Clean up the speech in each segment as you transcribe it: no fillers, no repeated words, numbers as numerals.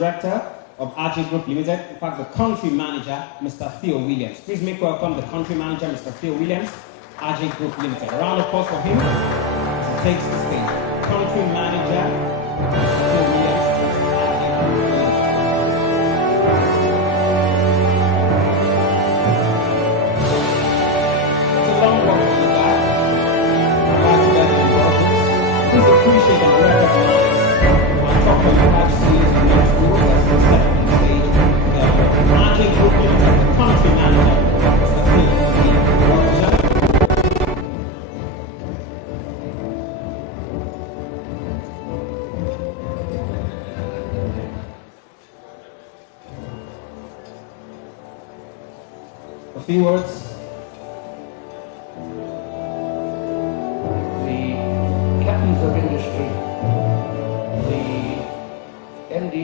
Director of RJ Group Limited, in fact, the country manager, Mr. Theo Williams. Please make welcome the country manager, Mr. Theo Williams, RJ Group Limited. A round of applause for him as he takes the stage. Country manager, Mr. Theo Williams, RJ Group Limited. It's a long walk from the back. I'd like to let you welcome. Please appreciate and recognize our top 25 CEOs and next schools as they step on the stage. RJ Group Limited, the country manager, Mr. Theo Williams. Welcome, sir. A few words. The captains of industry, the MD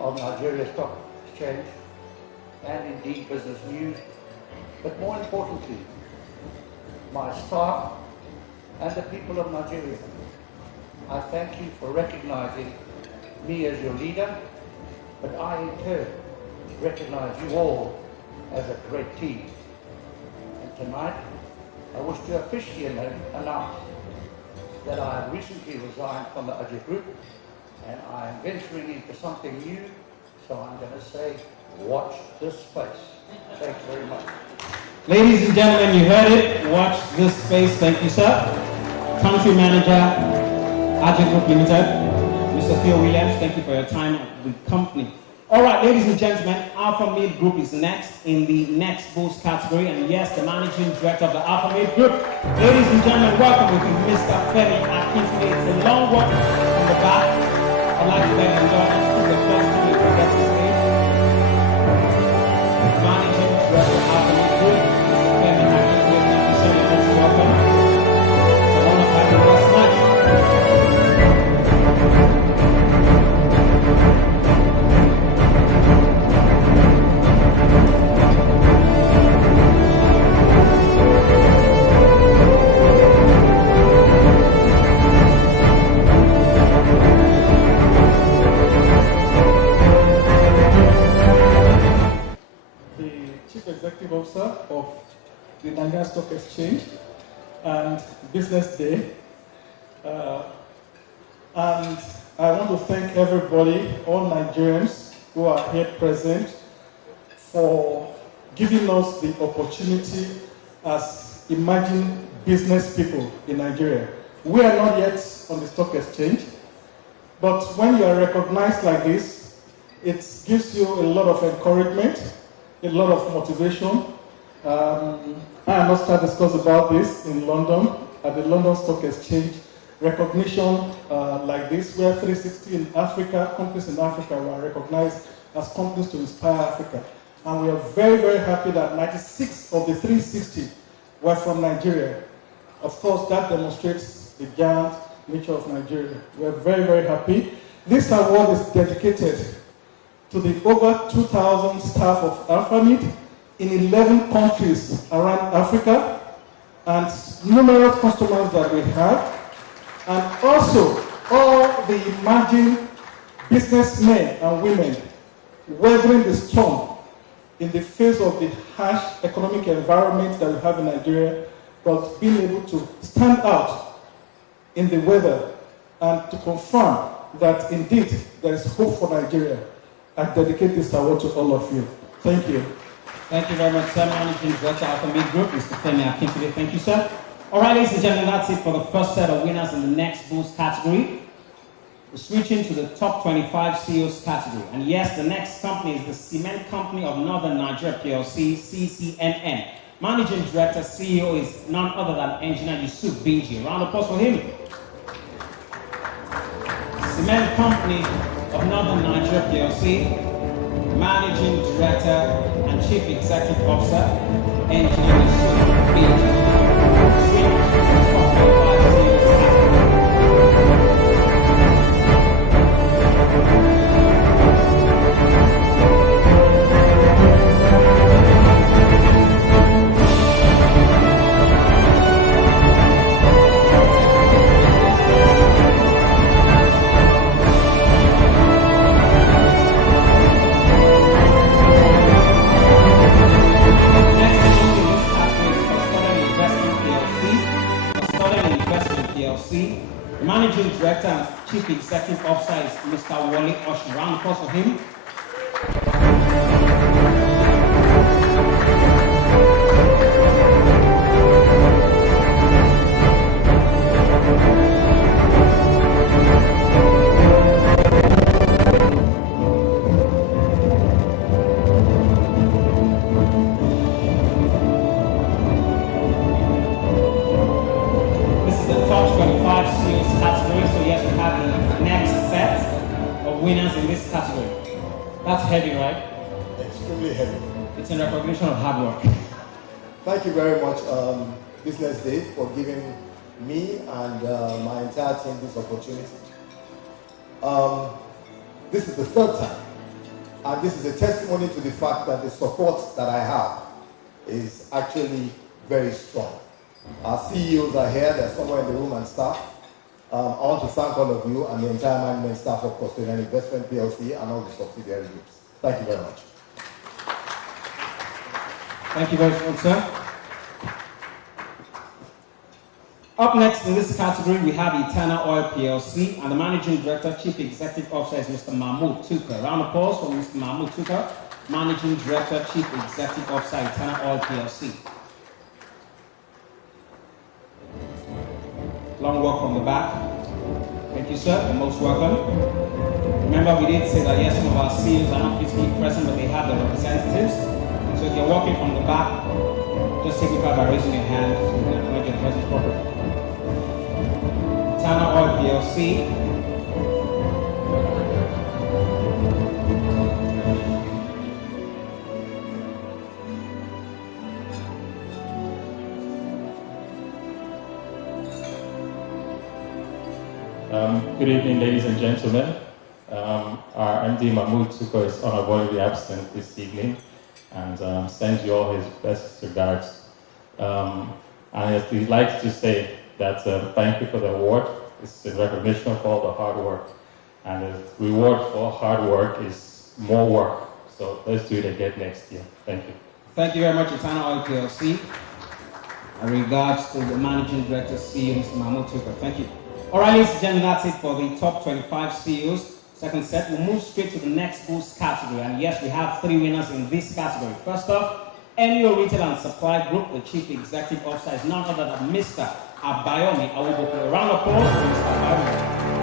of Nigeria Stock Exchange, and indeed Business News, but more importantly, my staff and the people of Nigeria. I thank you for recognizing me as your leader, but I in turn recognize you all as a great team. And tonight, I wish to officially announce that I have recently resigned from the RJ Group and I am venturing into something new, so I'm going to say, watch this space. Thank you very much. Ladies and gentlemen, you heard it. Watch this space. Thank you, sir. Country manager, RJ Group Limited, Mr. Theo Williams, thank you for your time at the company. All right, ladies and gentlemen, Alpha Mid Group is next in the next boost category, and yes, the managing director of the Alpha Mid Group. Ladies and gentlemen, welcome with you, Mr. Femi Akintunde. It's a long walk from the back. I'd like to let you enjoy and see the first time you can get to the stage. Managing director of Alpha Mid Group, Mr. Femi Akintunde. Thank you so much. Welcome. It's a honor to have you with us tonight. Executive Officer of the Nigerian Stock Exchange and BusinessDay. And I want to thank everybody, all Nigerians who are here present, for giving us the opportunity as emerging business people in Nigeria. We are not yet on the stock exchange, but when you are recognized like this, it gives you a lot of encouragement, a lot of motivation. I and Oscar discussed about this in London at the London Stock Exchange. Recognition like this, where 360 in Africa, companies in Africa were recognized as companies to inspire Africa. And we are very, very happy that 96 of the 360 were from Nigeria. Of course, that demonstrates the giant nature of Nigeria. We are very, very happy. This award is dedicated to the over 2,000 staff of AlphaMid in 11 countries around Africa and numerous customers that we have, and also all the emerging businessmen and women weathering the storm in the face of the harsh economic environment that we have in Nigeria, but being able to stand out in the weather and to confirm that indeed there is hope for Nigeria. I dedicate this award to all of you. Thank you. Thank you very much, sir. Managing Director of Alpha Mid Group, Mr. Femi Akintunde. Thank you, sir. All right, ladies and gentlemen, that's it for the first set of winners in the next boost category. We're switching to the top 25 CEOs category. And yes, the next company is the Cement Company of Northern Nigeria PLC, CCNN. Managing Director, CEO is none other than Engineer Yusuf Binji. Round of applause for him. Cement Company of Northern Nigeria PLC, Managing Director and Chief Executive Officer, Engineer Yusuf Binji. Wally Ocean. Round of applause for him. Winners in this category. That's heavy, right? Extremely heavy. It's in recognition of hard work. Thank you very much, BusinessDay, for giving me and my entire team this opportunity. This is the third time, and this is a testimony to the fact that the support that I have is actually very strong. Our CEOs are here, they're somewhere in the room, and staff. I want to thank all of you and the entire management staff of Custodian Investment PLC and all the subsidiary groups. Thank you very much. Thank you very much, sir. Up next in this category, we have Eternal Oil PLC, and the Managing Director, Chief Executive Officer is Mr. Mahmood Tuka. Round of applause for Mr. Mahmood Tuka, Managing Director, Chief Executive Officer, Eternal Oil PLC. Long walk from the back. Thank you, sir. You're most welcome. Remember, we did say that yes, some of our CEOs are not physically present, but they have their representatives. So if you're walking from the back, just signify by raising your hand so we can acknowledge your presence properly. Eternal Oil PLC. Good evening, ladies and gentlemen. Our MD Mahmood Tuko is unavoidably absent this evening and sends you all his best regards. And he'd like to say that thank you for the award. It's in recognition of all the hard work. And the reward for hard work is more work. So let's do it again next year. Thank you. Thank you very much, Eternal Oil PLC. In regards to the Managing Director, CEO, Mr. Mahmood Tuka. Thank you. All right, ladies and gentlemen, that's it for the top 25 CEOs. Second set, we'll move straight to the next boost category. And yes, we have 3 winners in this category. First off, NUO Retail and Supply Group, the Chief Executive Officer is none other than Mr. Abayomi Awuboku. A round of applause for Mr. Abayomi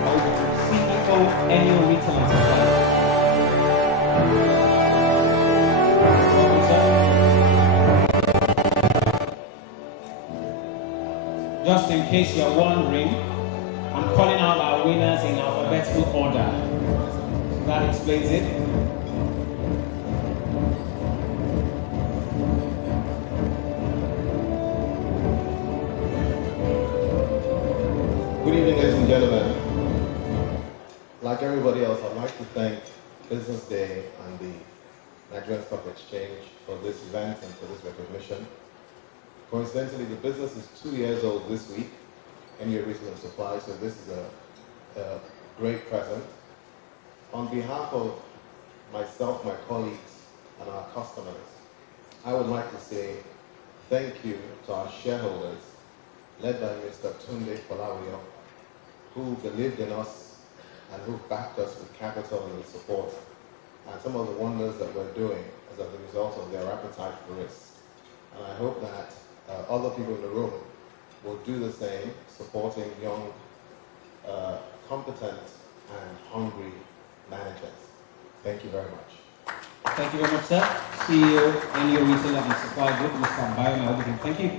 Awuboku, CEO, NUO Retail and Supply Group. Just in case you're wondering, I'm calling out our winners in alphabetical order. So that explains it. Good evening, ladies and gentlemen. Like everybody else, I'd like to thank BusinessDay and the Nigerian Stock Exchange for this event and for this recognition. Coincidentally, the business is 2 years old this week, and your Retail and Supply, so this is a great present. On behalf of myself, my colleagues, and our customers, I would like to say thank you to our shareholders, led by Mr. Tunde Folawiyo, who believed in us and who backed us with capital and with support, and some of the wonders that we're doing as a result of their appetite for risk. And I hope that other people in the room will do the same, supporting young, competent, and hungry managers. Thank you very much. Thank you very much, sir. CEO, NUO Retail and Supply Group, Mr. Abayomi. Thank you.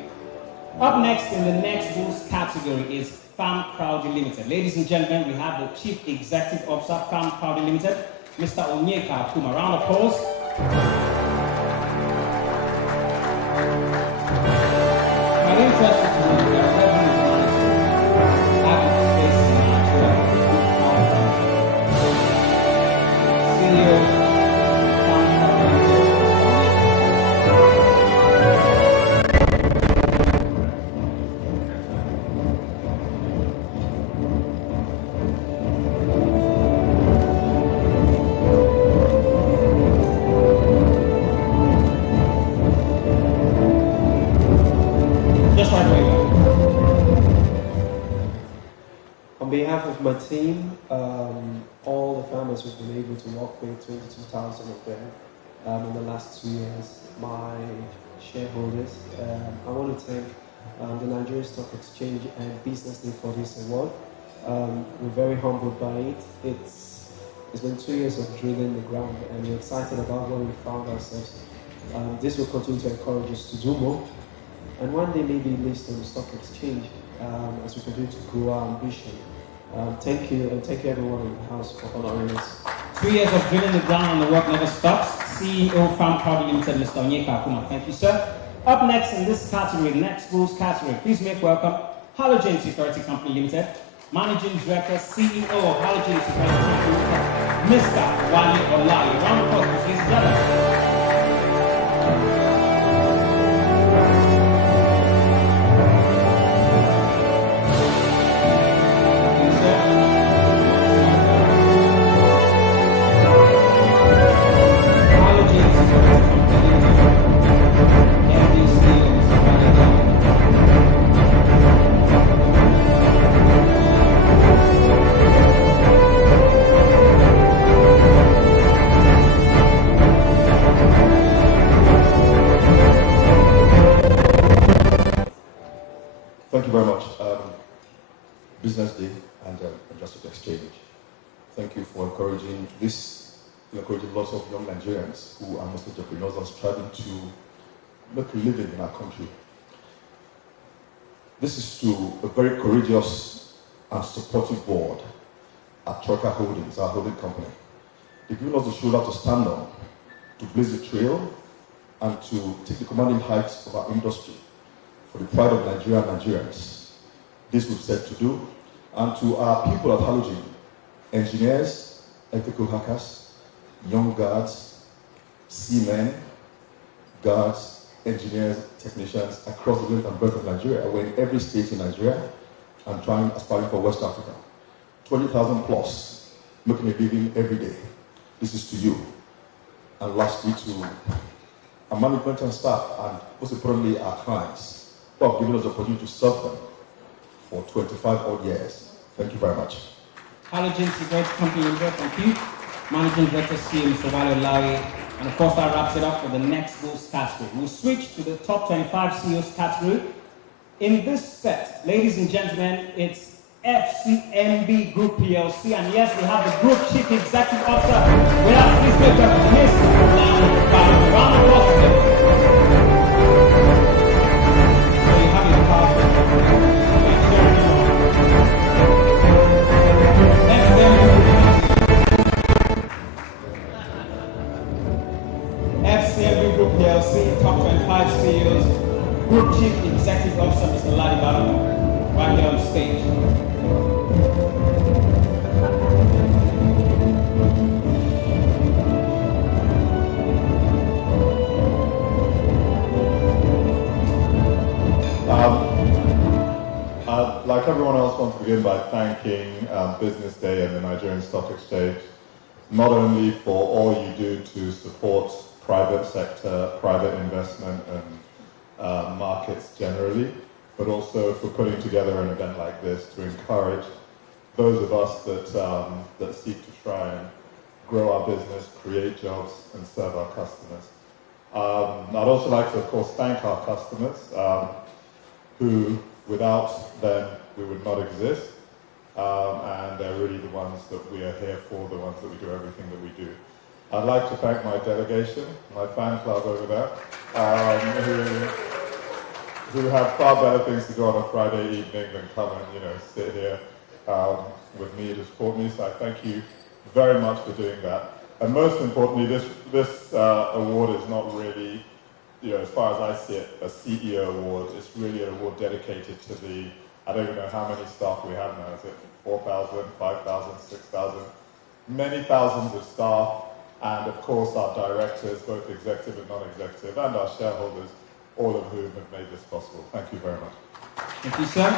Up next in the next boost category is Farm Crowdy Limited. Ladies and gentlemen, we have the Chief Executive Officer, Farm Crowdy Limited, Mr. Onyeka Akuma. Round of applause. My interest is in the revenue management, having space in Nigeria. CEO, Farm Crowdy Limited. Just right away. On behalf of my team, all the farm partners we've been able to work with, 22,000 of them in the last 2 years. My shareholders, I want to thank the Nigerian Stock Exchange and BusinessDay for this award. We're very humbled by it. It's been 2 years of drilling the ground, and we're excited about where we found ourselves. This will continue to encourage us to do more, and one day maybe list on the stock exchange as we continue to grow our ambition. Thank you, and thank you everyone in the house for honoring us. 2 years of drilling the ground and the work never stops. CEO Farm Powder Limited, Mr. Onyeka Akuma. Thank you, sir. Up next in this category, next rules category, please make welcome Halogen Security Company Limited, Managing Director, CEO of Halogen Security Company Limited, Mr. Wale Olai. Round of applause, ladies and gentlemen. Thank you very much. BusinessDay and Stock Exchange. Thank you for encouraging this. You're encouraging lots of young Nigerians who are most entrepreneurs and striving to make a living in our country. This is to a very courageous and supportive board at Troika Holdings, our holding company. They've given us the shoulder to stand on, to blaze the trail, and to take the commanding heights of our industry for the pride of Nigeria and Nigerians. This we've set to do. And to our people at Halogen, engineers, ethical hackers, young guards, seamen, guards, engineers, technicians across the length and breadth of Nigeria. We're in every state in Nigeria and aspiring for West Africa. 20,000 plus, making a living every day. This is to you. And lastly, to our management and staff, and most importantly, our clients, who have given us the opportunity to serve them for 25 odd years. Thank you very much. Halogen Security Company Limited, thank you. Managing Director, CEO, Mr. Wale Olai. And of course, that wraps it up for the next boost category. We'll switch to the top 25 CEOs category. In this set, ladies and gentlemen, it's FCMB Group PLC, and yes, we have the Group Chief Executive Officer with us. Please make welcome Mr. Larry Barrow. Round of applause for him. So you have your powerful FCMB Group PLC, top 25 CEOs, Group Chief Executive Officer, Mr. Larry Barrow, right here on stage. I'd like everyone else, want to begin by thanking BusinessDay and the Nigerian Stock Exchange, not only for all you do to support private sector, private investment and markets generally, but also for putting together an event like this to encourage those of us that seek to try and grow our business, create jobs, and serve our customers. I'd also like to, of course, thank our customers, who, without them, we would not exist. And they're really the ones that we are here for, the ones that we do everything that we do. I'd like to thank my delegation, my fan club over there, who have far better things to do on a Friday evening than come and sit here with me to support me. So I thank you very much for doing that. And most importantly, this award is not really, as far as I see it, a CEO award. It's really an award dedicated to I don't even know how many staff we have now. Is it 4,000, 5,000, 6,000? Many thousands of staff, and of course our directors, both executive and non-executive, and our shareholders, all of whom have made this possible. Thank you very much. Thank you, sir.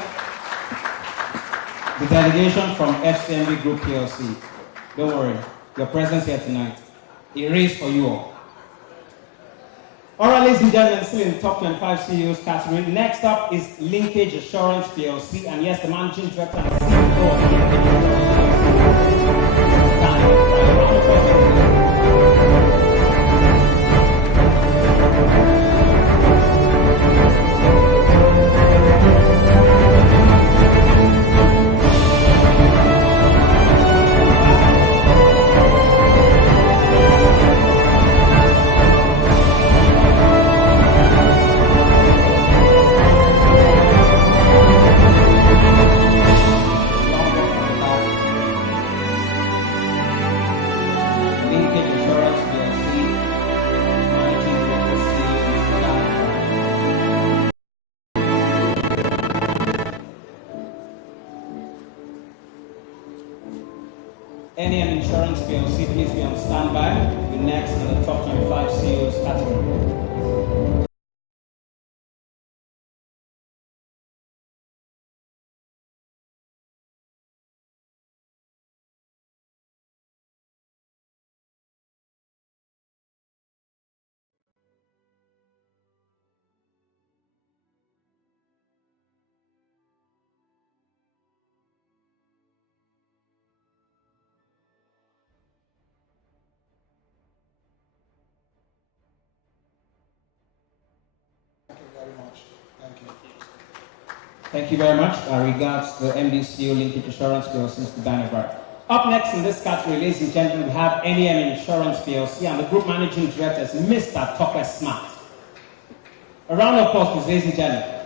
The delegation from FCMB Group PLC. Don't worry, your presence here tonight, it is for you all. All right, ladies and gentlemen, still in the top 25 CEOs category. Next up is Linkage Assurance PLC, and yes, the managing director and CEO of Linkage Assurance PLC. next in the top 25 CEOs category. Thank you very much. Regards to the MD CEO Linkage Insurance PLC, Mr. Bannerberg. Up next in this category, ladies and gentlemen, we have NEM Insurance PLC and the Group Managing Director is Mr. Topper Smart. A round of applause, please, ladies and gentlemen.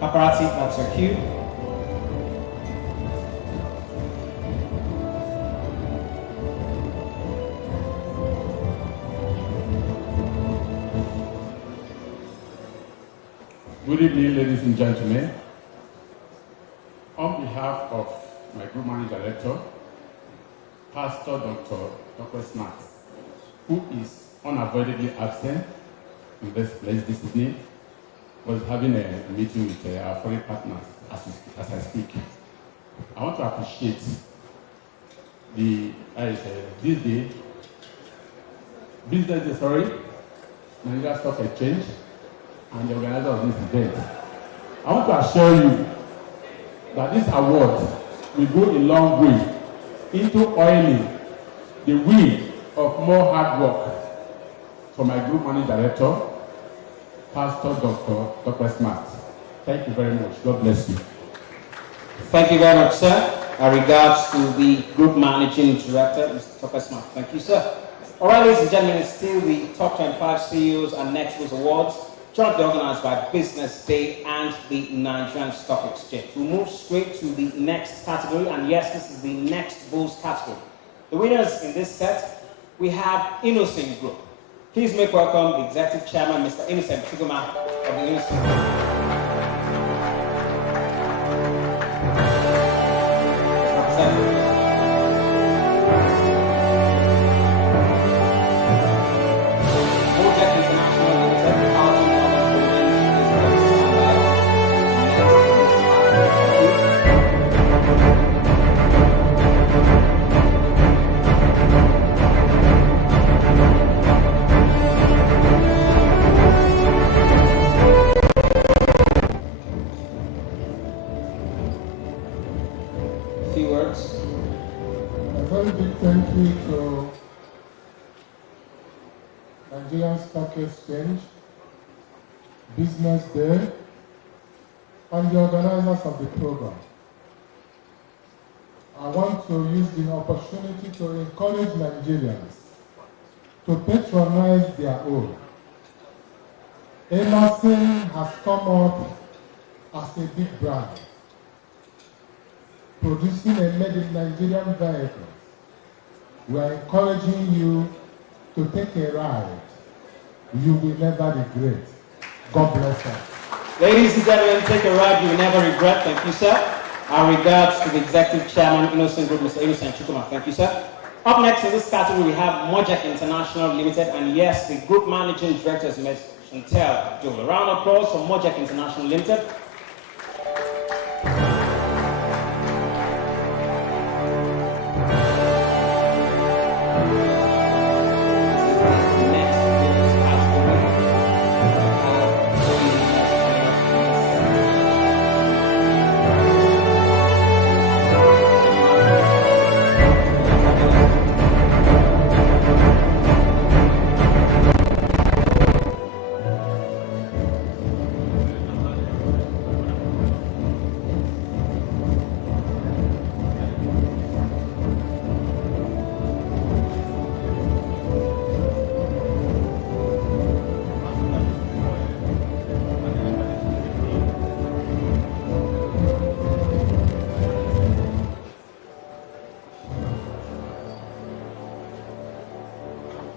Paparazzi, that's your cue. Good evening, ladies and gentlemen. On behalf of my Group Managing Director, Pastor Dr. Smart, who is unavoidably absent in this place this evening, was having a meeting with our foreign partners as I speak. I want to appreciate this day, BusinessDay, Nigeria Stock Exchange, and the organizer of this event. I want to assure you that this award will go a long way into oiling the wheel of more hard work for my Group Managing Director, Pastor Dr. Smart. Thank you very much. God bless you. Thank you very much, sir. Regards to the Group Managing Director, Mr. Dr. Smart. Thank you, sir. All right, ladies and gentlemen, it's still the top 25 CEOs and Next Boost Awards, jointly organized by BusinessDay and the Nigerian Stock Exchange. We'll move straight to the next category, and yes, this is the Next Boost category. The winners in this set, we have Innocent Group. Please make welcome the Executive Chairman, Mr. Innocent Chuguma of the Innocent Group. Stock Exchange, BusinessDay, and the organizers of the program. I want to use the opportunity to encourage Nigerians to patronize their own. Emerson has come up as a big brand, producing a made in Nigerian vehicle. We are encouraging you to take a ride. You will never regret. God bless you. Ladies and gentlemen, take a ride you will never regret. Thank you, sir. Our regards to the Executive Chairman, Innocent Group, Mr. Innocent Chukuma. Thank you, sir. Up next in this category, we have Mojek International Limited, and yes, the Group Managing Director is Ms. Chantel Abdul. A round of applause for Mojek International Limited.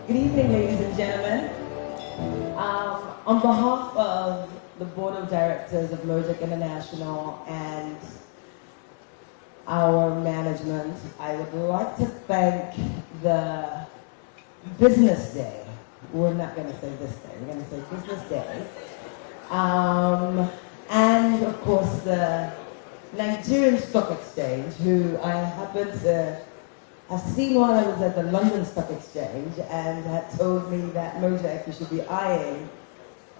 Good evening, ladies and gentlemen. On behalf of the Board of Directors of Mojek International and our management, I would like to thank the BusinessDay. We're not going to say this day, we're going to say BusinessDay. And of course the Nigerian Stock Exchange, who I happen to have seen while I was at the London Stock Exchange and had told me that Mojek, you should be eyeing,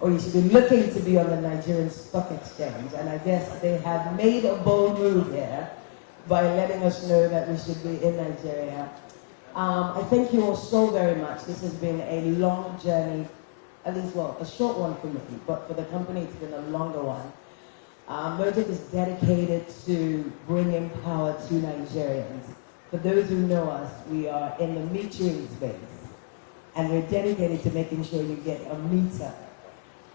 or you should be looking to be on the Nigerian Stock Exchange. And I guess they have made a bold move here by letting us know that we should be in Nigeria. I thank you all so very much. This has been a long journey, at least, well, a short one for me, but for the company it's been a longer one. Mojek is dedicated to bringing power to Nigerians. For those who know us, we are in the metering space, and we're dedicated to making sure you get a meter.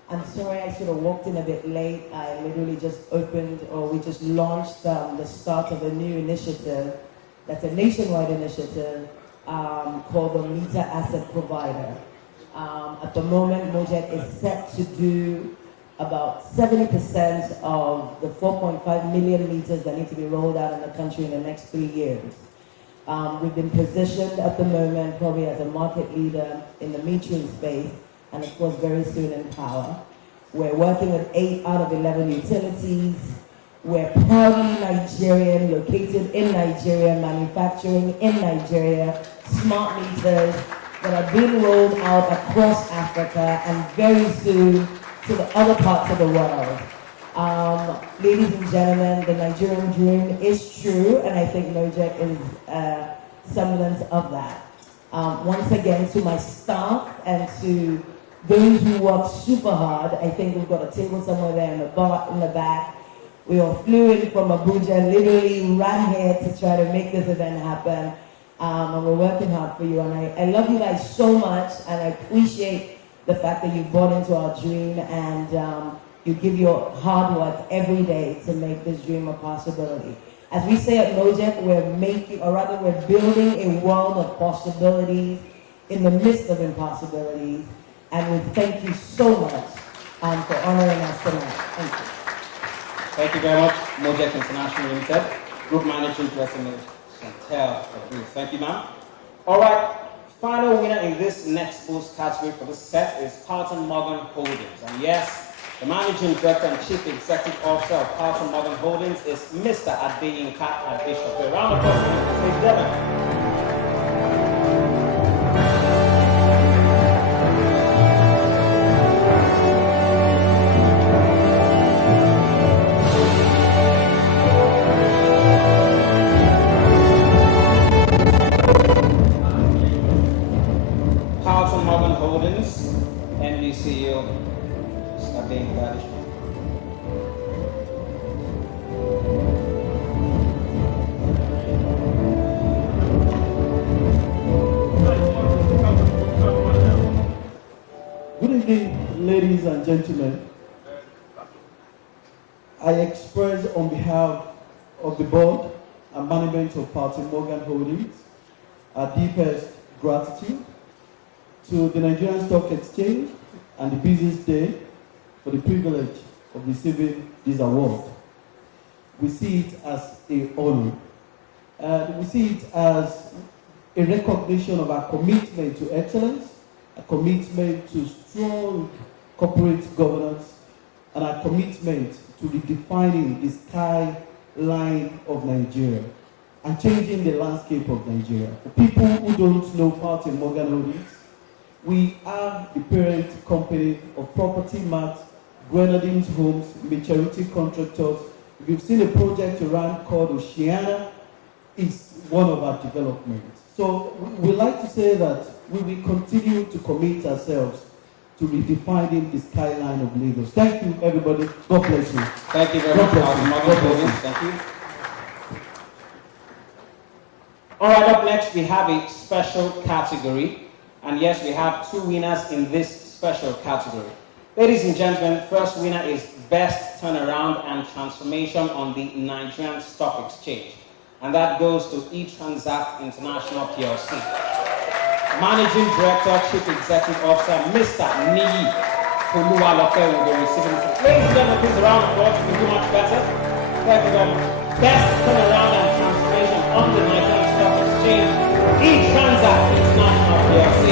I'm sorry I sort of walked in a bit late. I literally just opened, or we just launched the start of a new initiative that's a nationwide initiative called the Meter Asset Provider. At the moment, Mojek is set to do about 70% of the 4.5 million meters that need to be rolled out in the country in the next 3 years. We've been positioned at the moment probably as a market leader in the metering space, and of course very soon in power. We're working with 8 out of 11 utilities. We're proudly Nigerian, located in Nigeria, manufacturing in Nigeria, smart meters that are being rolled out across Africa and very soon to the other parts of the world. Ladies and gentlemen, the Nigerian dream is true, and I think Mojek is a semblance of that. Once again, to my staff and to those who work super hard, I think we've got a table somewhere there in the back. We all flew in from Abuja, literally ran here to try to make this event happen. And we're working hard for you. And I love you guys so much, and I appreciate the fact that you bought into our dream and you give your hard work every day to make this dream a possibility. As we say at Mojek, we're building a world of possibilities in the midst of impossibilities. And we thank you so much for honoring us tonight. Thank you. Thank you very much, Mojek International Limited. Group Managing Director, Chantel. Thank you, ma'am. All right, final winner in this next boost category for this set is Carlton Morgan Holdings. And yes, the Managing Director and Chief Executive Officer of Carlton Morgan Holdings is Mr. Adeyinka Adeshope. A round of applause, ladies and gentlemen. Carlton Morgan Holdings, MD CEO, Mr. Adeyinka Adeshope. Good evening, ladies and gentlemen. I express on behalf of the board and management of Carlton Morgan Holdings our deepest gratitude to the Nigerian Stock Exchange and the BusinessDay for the privilege of receiving this award. We see it as an honor, and we see it as a recognition of our commitment to excellence, a commitment to strong corporate governance, and our commitment to redefining the skyline of Nigeria and changing the landscape of Nigeria. For people who don't know Carlton Morgan Holdings, we are the parent company of Property Mart, Grenadines Homes, Maturity Contractors. If you've seen a project around called Oceana, it's one of our developments. So we like to say that we will continue to commit ourselves to redefining the skyline of Lagos. Thank you, everybody. God bless you. Thank you very much, Carlton Morgan Holdings. Thank you. All right, up next we have a special category. And yes, we have 2 winners in this special category. Ladies and gentlemen, first winner is Best Turnaround and Transformation on the Nigerian Stock Exchange. And that goes to eTransact International PLC. Managing Director, Chief Executive Officer, Mr. Niyi Oluwalope will be receiving this. Ladies and gentlemen, please, a round of applause. You can do much better. Thank you very much. Best turnaround and transformation on the Nigerian Stock Exchange, E-Transact International PLC.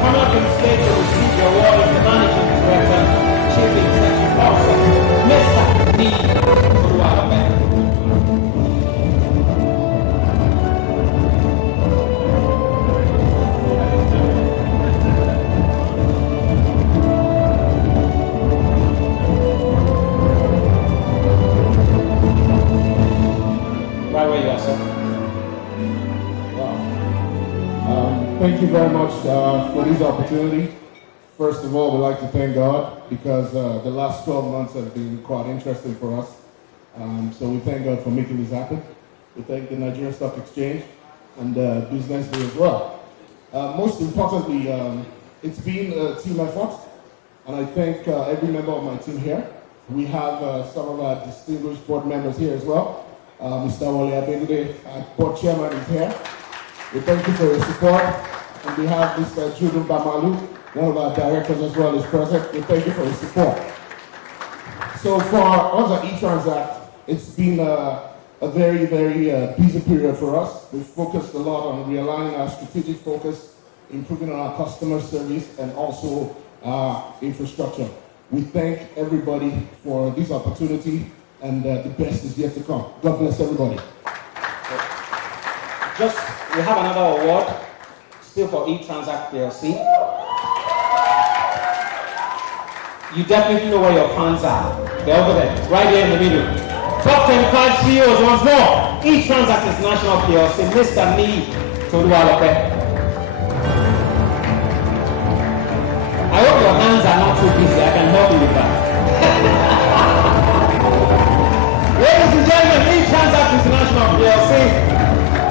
Coming up on stage to receive the award is the Managing Director, Chief Executive Officer, Mr. Niyi Oluwalope. Right where you are, sir. Thank you very much for this opportunity. First of all, we'd like to thank God because the last 12 months have been quite interesting for us. So we thank God for making this happen. We thank the Nigerian Stock Exchange and BusinessDay as well. Most importantly, it's been a team effort, and I thank every member of my team here. We have some of our distinguished board members here as well. Mr. Wale Abegide, our board chairman, is here. We thank you for your support. And we have Mr. Judun Bamalu, one of our directors as well, is present. We thank you for your support. So for us at E-Transact, it's been a very, very busy period for us. We've focused a lot on realigning our strategic focus, improving our customer service, and also our infrastructure. We thank everybody for this opportunity, and the best is yet to come. God bless everybody. We have another award, still for E-Transact PLC. You definitely know where your fans are. They're over there, right here in the middle. Top 25 CEOs once more. E-Transact International PLC, Mr. Niyi Oluwalope. I hope your hands are not too busy. I can help you with that. Ladies and gentlemen, E-Transact International PLC,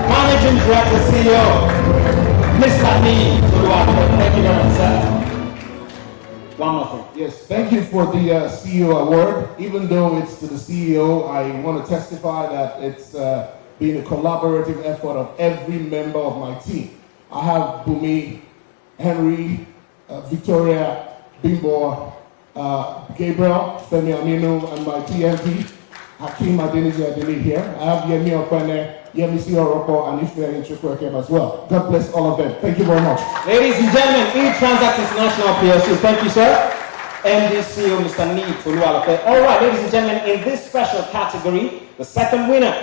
Managing Director, CEO, Mr. Niyi Oluwalope. Thank you very much, sir. One more thing. Yes, thank you for the CEO award. Even though it's to the CEO, I want to testify that it's been a collaborative effort of every member of my team. I have Bumi, Henry, Victoria, Bimbo, Gabriel, Femi Aminu, and my PMP, Hakim Adeniji Adeni here. I have Yemi Okwane, Yemi Sioroko, and Ifeanyi Chukwuekem as well. God bless all of them. Thank you very much. Ladies and gentlemen, E-Transact International PLC. Thank you, sir. MD CEO, Mr. Niyi Oluwalope. All right, ladies and gentlemen, in this special category, the second winner,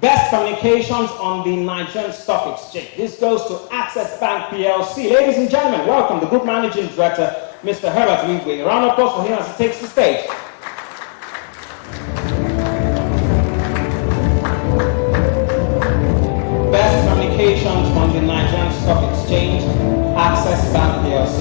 Best Communications on the Nigerian Stock Exchange. This goes to Access Bank PLC. Ladies and gentlemen, welcome the Group Managing Director, Mr. Herbert Wigwe. A round of applause for him as he takes the stage. Best Communications on the Nigerian Stock Exchange, Access Bank PLC.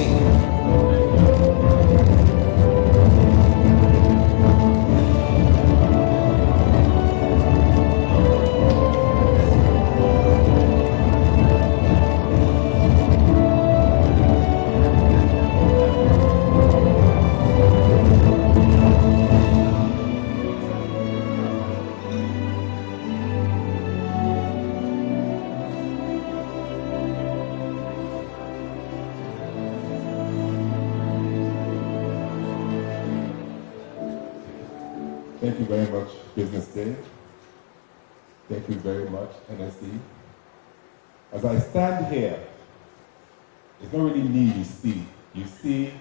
Thank you very much, BusinessDay. Thank you very much, NSD. As I stand here, it's not really me you see. You see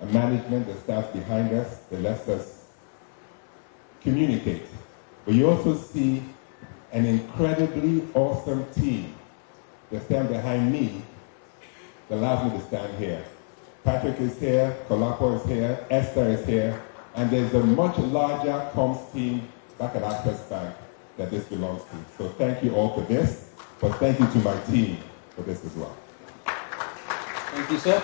a management that stands behind us, that lets us communicate. But you also see an incredibly awesome team that stand behind me that allows me to stand here. Patrick is here, Kolapo is here, Esther is here, and there's a much larger comms team back at Access Bank that this belongs to. So thank you all for this, but thank you to my team for this as well. Thank you, sir.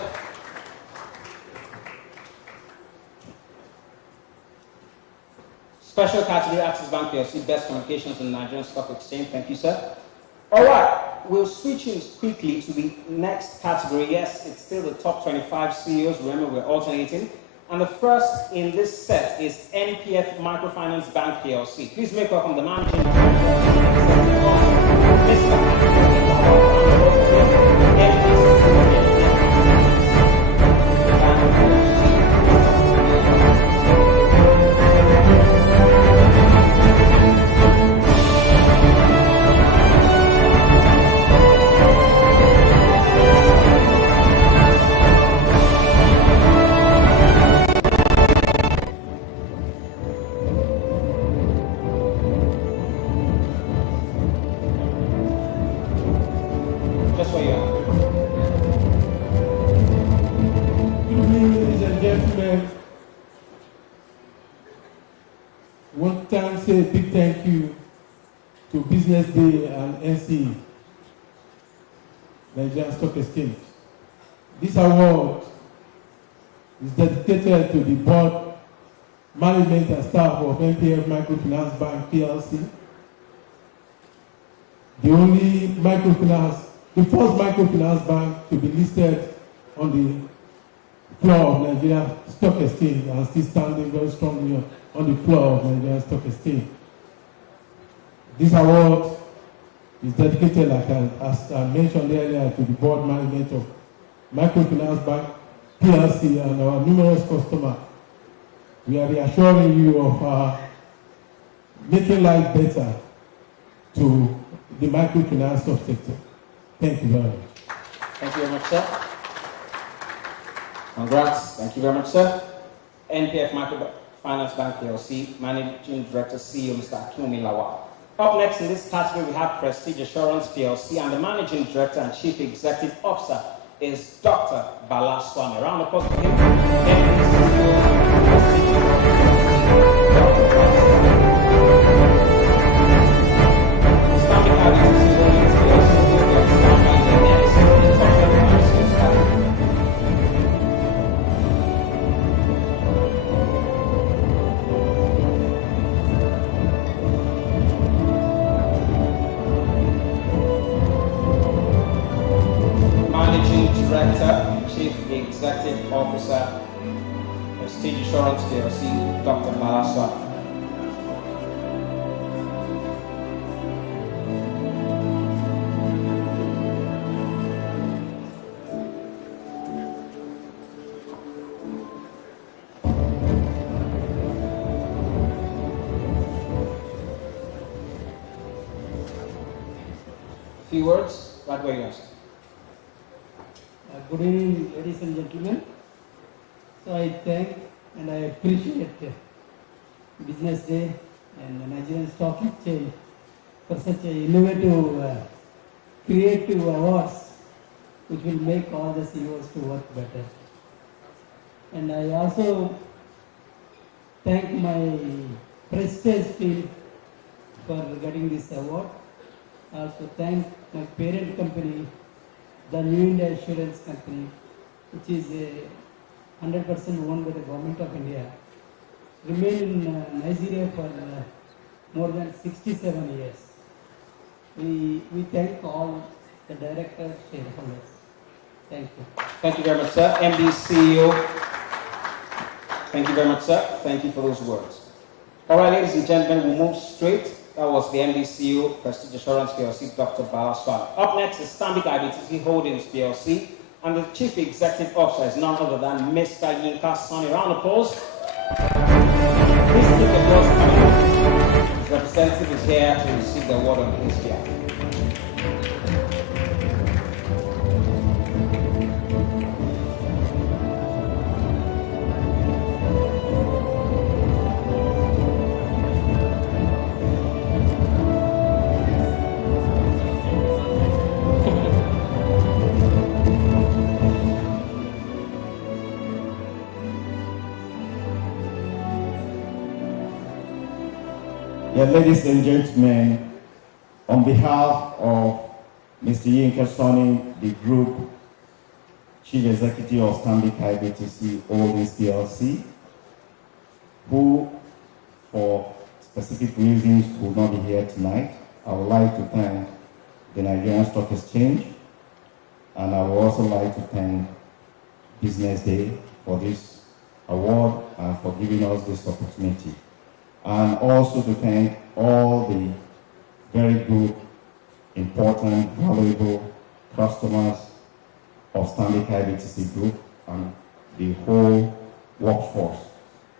Special category, Access Bank PLC, Best Communications on the Nigerian Stock Exchange. Thank you, sir. All right, we'll switch in quickly to the next category. Yes, it's still the top 25 CEOs. Remember, we're alternating. And the first in this set is NPF Microfinance Bank PLC. Please make welcome the managing director, Mr. to say a big thank you to Business Day and NCE, Nigerian Stock Exchange. This award is dedicated to the board, management and staff of NPF Microfinance Bank PLC, the only microfinance, the first microfinance bank to be listed on the floor of Nigeria Stock Exchange and still standing very strongly on the floor of Nigeria Stock Exchange. This award is dedicated, as I mentioned earlier, to the board management of Microfinance Bank PLC and our numerous customers. We are reassuring you of making life better to the microfinance subsector. Thank you very much. Thank you very much, sir. Congrats. Thank you very much, sir. NPF Microfinance Bank PLC, Managing Director, CEO, Mr. Akinwumi Lawal. Up next in this category, we have Prestige Assurance PLC, and the Managing Director and Chief Executive Officer is Dr. Bala Swami. Round of applause for him. Director, Chief Executive Officer, Prestige Assurance PLC, Dr. Bala Swami. A few words, right where you are. Good evening, ladies and gentlemen. So I thank and I appreciate Business Day and the Nigerian Stock Exchange for such an innovative, creative awards which will make all the CEOs to work better. And I also thank my Prestige team for getting this award. I also thank my parent company, the New India Insurance Company, which is 100% owned by the Government of India, remained in Nigeria for more than 67 years. We thank all the directors, shareholders. Thank you. Thank you very much, sir. MD CEO. Thank you very much, sir. Thank you for those words. All right, ladies and gentlemen, we'll move straight. That was the MD CEO, Prestige Assurance PLC, Dr. Bala Swami. Up next is Stanbic IBTC Holdings PLC, and the Chief Executive Officer is none other than Mr. Yinka Sonny. Round of applause. Please keep the applause coming. His representative is here to receive the award on his behalf. Yeah, ladies and gentlemen, on behalf of Mr. Yinka Sonny, the Group Chief Executive of Stanbic IBTC Holdings PLC, who for specific reasons will not be here tonight, I would like to thank the Nigerian Stock Exchange, and I would also like to thank Business Day for this award and for giving us this opportunity. And also to thank all the very good, important, valuable customers of Stanbic IBTC Group and the whole workforce.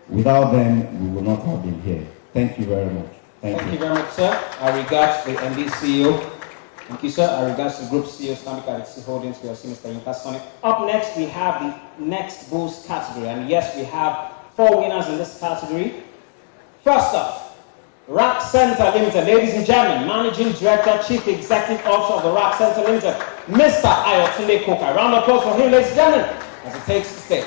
Without them, we would not have been here. Thank you very much. Thank you very much, sir. I regards the MD CEO. Thank you, sir. I regards the Group CEO, Stanbic IBTC Holdings, PLC, Mr. Yinka Sonny. Up next, we have the next boost category. And yes, we have 4 winners in this category. First up, Rack Center Limited. Ladies and gentlemen, Managing Director, Chief Executive Officer of the Rack Center Limited, Mr. Ayotunde Koka. Round of applause for him, ladies and gentlemen, as he takes the stage.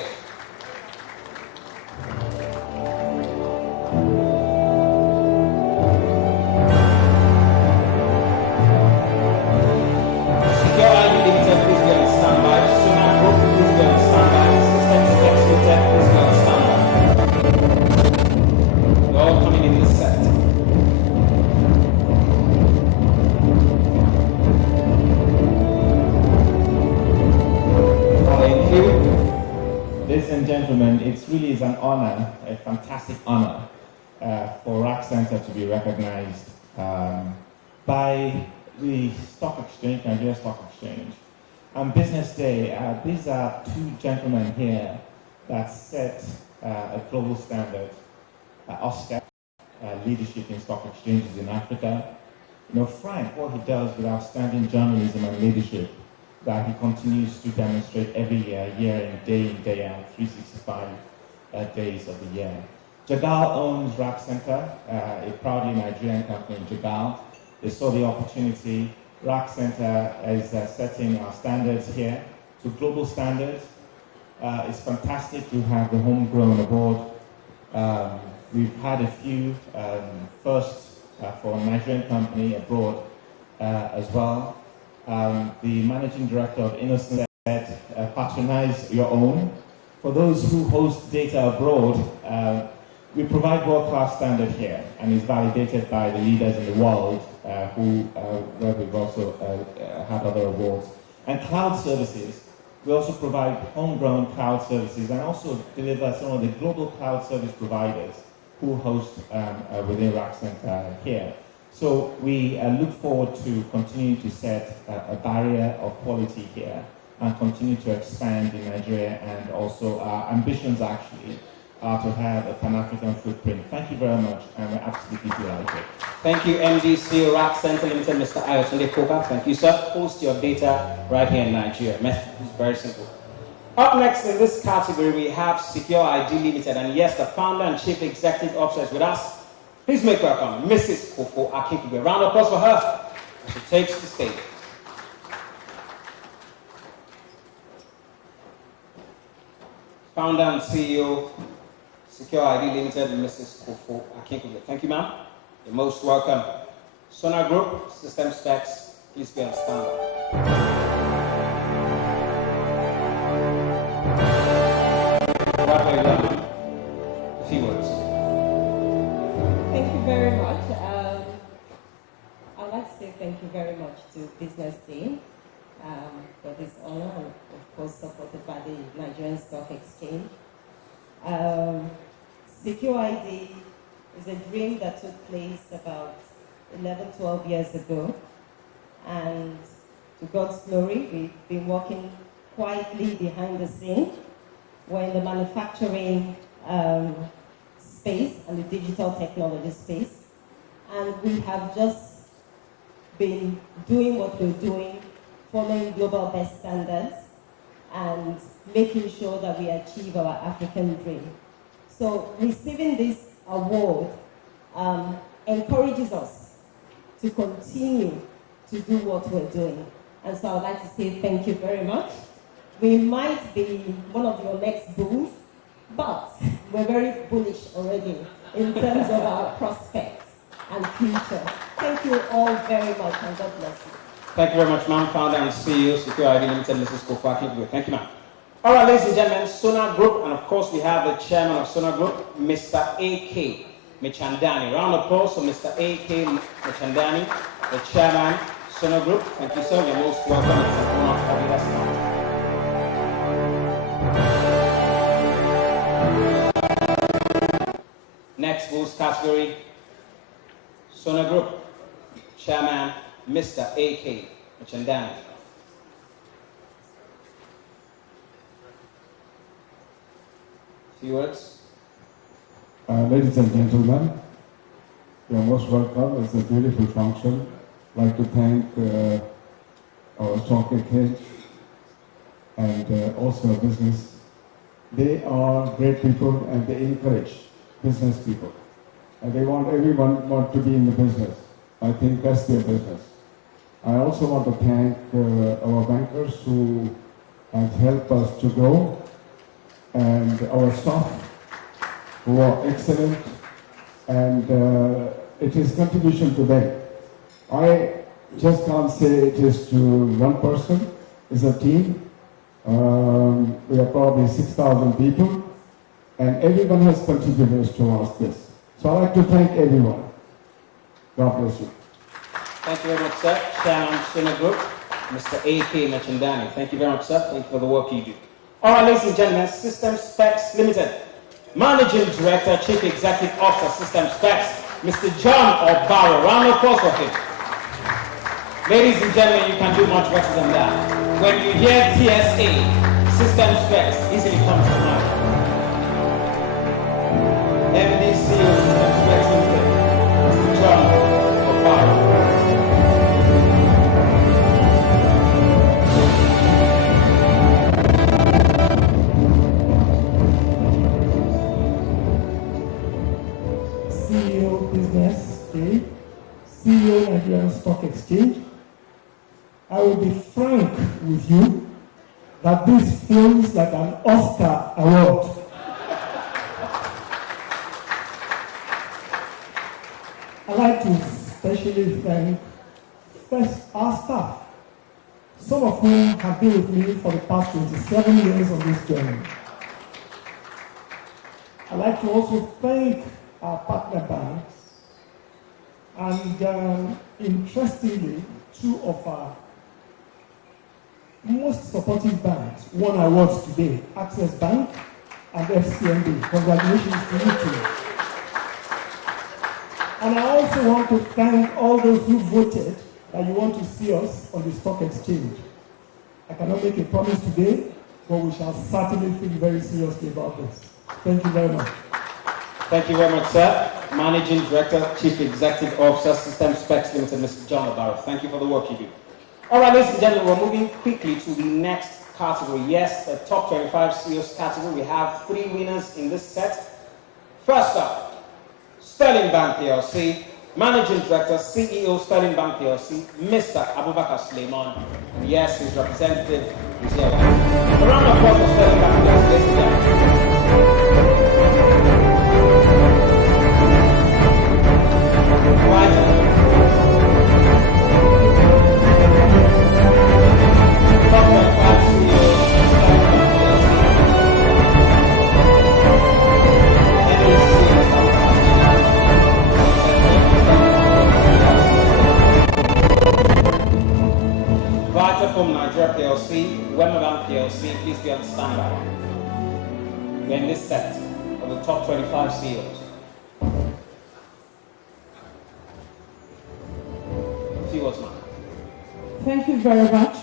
ladies and gentlemen, it really is an honor, a fantastic honor, for RAC Center to be recognized by the stock exchange, Nigeria Stock Exchange. On Business Day, these are two gentlemen here that set a global standard, Oscar, leadership in stock exchanges in Africa. You know, Frank, what he does with outstanding journalism and leadership, that he continues to demonstrate every year in, day out, 365 days of the year. Jagal owns RAC Center, a proudly Nigerian company in Jagal. They saw the opportunity. RAC Center is setting our standards here to global standards. It's fantastic to have the homegrown aboard. We've had a few firsts for a Nigerian company abroad as well. The managing director of Innocent said, patronize your own. For those who host data abroad, we provide world-class standard here, and is validated by the leaders in the world where we've also had other awards. And cloud services, we also provide homegrown cloud services and also deliver some of the global cloud service providers who host within RAC Center here. So we look forward to continuing to set a barrier of quality here and continue to expand in Nigeria, and also our ambitions actually are to have a Pan-African footprint. Thank you very much, and we're absolutely delighted. Thank you, MDC RAC Center Limited, Mr. Ayotunde Koka. Thank you, sir. Host your data right here in Nigeria. Method is very simple. Up next in this category, we have Secure ID Limited, and yes, the founder and chief executive officer is with us. Please make welcome Mrs. Kofo Akinkugbe. Round of applause for her as she takes the stage. Founder and CEO, Secure ID Limited, Mrs. Kofo Akinkugbe. Thank you, ma'am. You're most welcome. Sonar Group, System Specs, please be on standby. A few words. Thank you very much. I'd like to say thank you very much to Business Day for this honor, and of course supported by the Nigerian Stock Exchange. Secure ID is a dream that took place about 11, 12 years ago, and to God's glory, we've been working quietly behind the scenes. We're in the manufacturing space and the digital technology space, and we have just been doing what we're doing, following global best standards and making sure that we achieve our African dream. So receiving this award encourages us to continue to do what we're doing. And so I'd like to say thank you very much. We might be one of your next bulls, but we're very bullish already in terms of our prospects and future. Thank you all very much, and God bless you. Thank you very much, ma'am. Founder and CEO, Secure ID Limited, Mrs. Kofo Akinkugbe. Thank you, ma'am. All right, ladies and gentlemen, Sonar Group, and of course we have the chairman of Sonar Group, Mr. A.K. Michandani. Round of applause for Mr. A.K. Michandani, the chairman, Sonar Group. Thank you, sir. You're most welcome. It's an honor to have you with us now. Next boost category, Sonar Group, Chairman, Mr. A.K. Michandani. Few words. Ladies and gentlemen, you're most welcome. It's a beautiful function. I'd like to thank our stock exchange and also business. They are great people and they encourage business people. And they want everyone to be in the business. I think that's their business. I also want to thank our bankers who have helped us to grow, and our staff who are excellent, and it is contribution to them. I just can't say it is to one person, it's a team. We are probably 6,000 people, and everyone has contributed towards this. So I'd like to thank everyone. God bless you. Thank you very much, sir. Chairman, Sonar Group, Mr. A.K. Michandani. Thank you very much, sir. Thank you for the work you do. All right, ladies and gentlemen, System Specs Limited. Managing Director, Chief Executive Officer, System Specs, Mr. John Obaro. Round of applause for him. Ladies and gentlemen, you can do much better than that. When you hear TSA, System Specs, easily comes to mind. MDC System Specs Limited, Mr. John Obaro. CEO BusinessDay, CEO Nigerian Stock Exchange. I will be frank with you that this feels like an Oscar award. I'd like to especially thank first our staff, some of whom have been with me for the past 27 years on this journey. I'd like to also thank our partner banks, and interestingly, two of our most supportive banks won awards today, Access Bank and FCMB. Congratulations to you two. And I also want to thank all those who voted that you want to see us on the stock exchange. I cannot make a promise today, but we shall certainly think very seriously about this. Thank you very much. Thank you very much, sir. Managing Director, Chief Executive Officer, System Specs Limited, Mr. John Obaro. Thank you for the work you do. All right, ladies and gentlemen, we're moving quickly to the next category. Yes, the top 25 CEOs category. We have 3 winners in this set. First up, Sterling Bank PLC, Managing Director, CEO Sterling Bank PLC, Mr. Abubakar Suleiman. And yes, his representative is here. A round of applause for Sterling Bank PLC, ladies and gentlemen. From Nigeria PLC, Wemabank PLC, please be on standby. We're in this set of the top 25 CEOs. Thank you very much.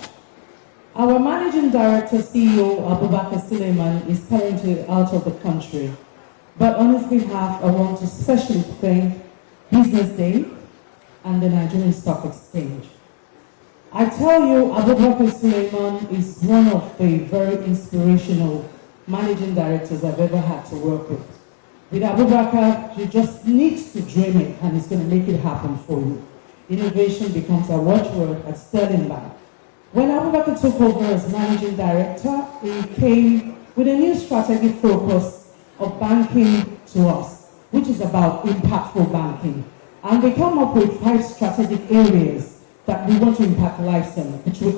Our Managing Director, CEO, Abubakar Suleiman, is currently out of the country. But on his behalf, I want to especially thank BusinessDay and the Nigerian Stock Exchange. I tell you, Abubakar Suleiman is one of the very inspirational managing directors I've ever had to work with. With Abubakar, you just need to dream it and he's going to make it happen for you. Innovation becomes a watchword at Sterling Bank. When Abubakar took over as managing director, he came with a new strategic focus of banking to us, which is about impactful banking. And we come up with 5 strategic areas that we want to impact lives in, which we